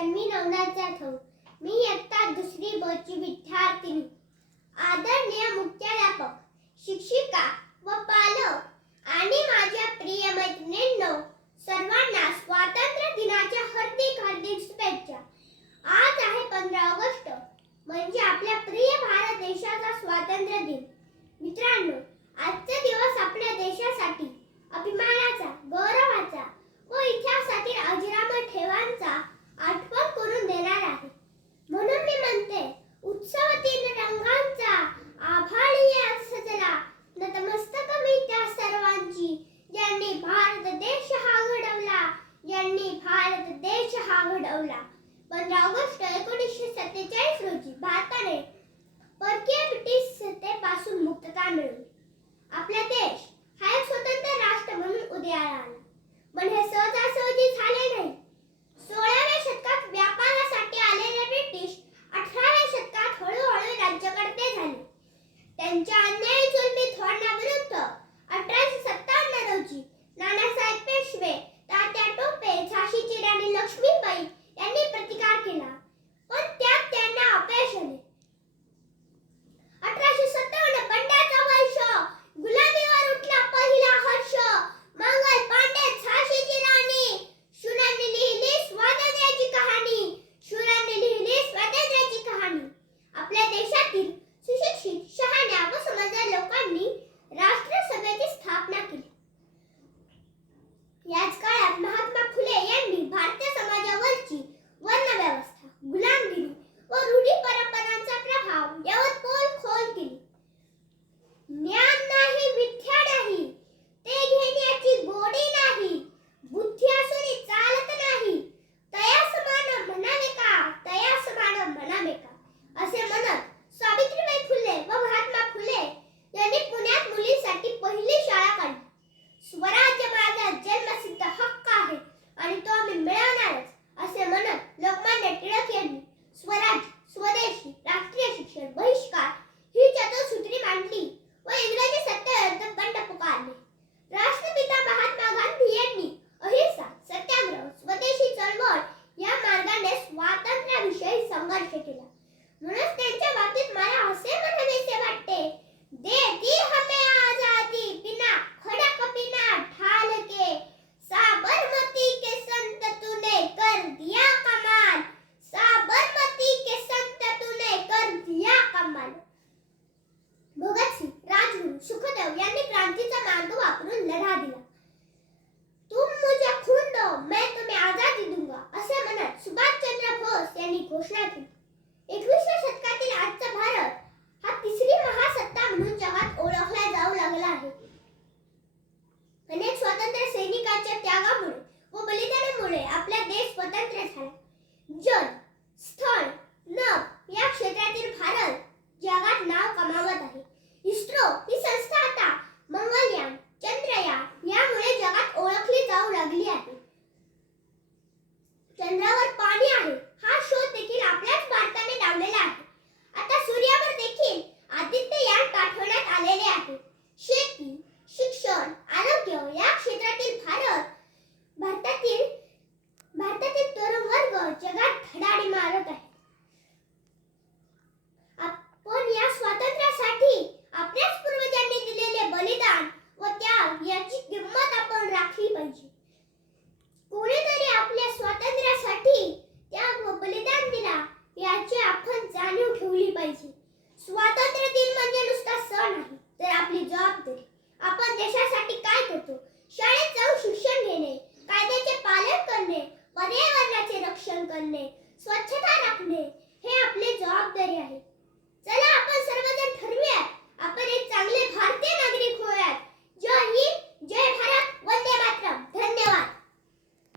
जन्मी नवनाथ जाधव. मी इयत्ता दुसरी ब ची विद्यार्थिनी. आदरणीय मुख्याध्यापक, शिक्षिका व पालक आणि माझ्या प्रिय मैत्रिणींनो, सर्वांना स्वातंत्र्य दिनाच्या हार्दिक हार्दिक शुभेच्छा. आज आहे 15 ऑगस्ट, म्हणजे आपल्या प्रिय भारत देशाचा स्वातंत्र्य दिन. मित्रांनो, आजचा दिवस आपल्या देशासाठी अभिमानाचा, गौरवाचा व इतिहासातील अजरामर ठेवांचा आठवण करून देणार आहे. म्हणून मी म्हणते, उत्सवातील रंगांचा आभाळी सजला, नतमस्तक मी त्या सर्वांची ज्यांनी भारत देश हा घडवला, ज्यांनी भारत देश हा घडवला. 15 ऑगस्ट 1947 रोजी भारताने परकीय ब्रिटिश सत्तेपासून मुक्तता मिळवली. आपला देश हा एक स्वतंत्र राष्ट्र म्हणून उदयाला आला. पण हे सहजासहजी झाले नाही. 16व्या शतकात व्यापारासाठी आलेले ब्रिटिश 18व्या शतकात हळूहळू राज्यकर्ते झाले. त्यांच्या अन्यायी जुलमी धोरणाविरुद्ध 1857 रोजी नानासाहेब पेशवे, तात्या टोपे, झाशीची राणी लक्ष्मीबाई यांनी प्रतिकार केला, पण त्यात त्यांना अपयश आले. 1857 बंडाचा वर्ष, गुलामीवर उठला पहिला हर्ष. मंगल पांडे, झाशीची राणी, शूरांनी लिहिली स्वातंत्र्याची कहाणी, शूरांनी लिहिली स्वातंत्र्याची कहाणी. आपल्या देशातील सुशिक्षित, शहाण्या व समजदार लोकांनी राष्ट्रसभेची स्थापना केली. याच काळात महात्मा फुले यांनी भारतीय समाजावरची वर्णव्यवस्था, गुलामगिरी व रूढी परंपरांचा प्रभाव यावर पोलखोल केली. ज्ञान नाही, विद्या नाही, ते घेण्याची गोडी नाही, बुद्धी असूनही चालत नाही, तया समान म्हणावे का, तया समान म्हणावे का, असे म्हणत सावित्रीबाई फुले व महात्मा फुले यांनी पुण्यात मुलींसाठी पहिली शाळा काढली. स्वराज्य माझा जन्मसिद्ध हक्क आहे आणि तो आम्ही मिळवणारच, असे म्हणत लोकमान्य टिळक यांनी स्वराज्य, स्वदेशी, राष्ट्रीय शिक्षण, बहिष्कार ही चतुसूत्री मांडली व इंग्रजी सत्तेविरुद्ध बंड पुकारले. राष्ट्रपिता महात्मा गांधी यांनी अहिंसा, सत्याग्रह, स्वदेशी चळवळ या मार्गाने स्वातंत्र्याविषयी संघर्ष केला. म्हणून त्यांच्या बाबतीत मला असे म्हणावेसे वाटते, देती हमें आजादी बिना खड़क बिना ढाल के, साबरमती के संत तूने कर दिया कमाल, साबरमती के संत तूने कर दिया कमाल. भगतसिंग, राजगुरू, सुखदेव यांनी क्रांतीचा मार्ग वापरून लढा दिला. तुम मुझे खून दो, मैं तुम्हें आजादी दूंगा, असे म्हणत सुभाषचंद्र बोस यांनी घोषणा केली. 21व्या शतकातील आजचा भारत हा तिसरी महासत्ता म्हणून जगात ओळखला जाऊ लागला आहे. अनेक स्वातंत्र्य सैनिकांच्या त्यागामुळे व बलिदानामुळे आपला देश स्वतंत्र झाला. जल, स्थळ, नभ या क्षेत्रातील भारत जगात नाव कमावत आहे. इस्रो ही संस्था आता मंगलयान, चंद्रयान यामुळे जगात ओळखली जाऊ लागली आहे. चंद्रावर पाणी आहे हा शोध देखील आपल्याच भारताने लावलेला आहे. आता सूर्यावर देखील आदित्ययान पाठवण्यात आलेले आहे. शेती, शिक्षण, आरोग्य या क्षेत्रातील भारतातील तरुण वर्ग जगात धडाडी मारत आहे. आपण या स्वातंत्र्यासाठी आपल्याच पूर्वजांनी दिलेले बलिदान व त्याग याची किंमत आपण राखली पाहिजे. कोणीतरी आपल्या स्वातंत्र्यासाठी त्याग व बलिदान दिला याची आपण जाणीव ठेवली पाहिजे.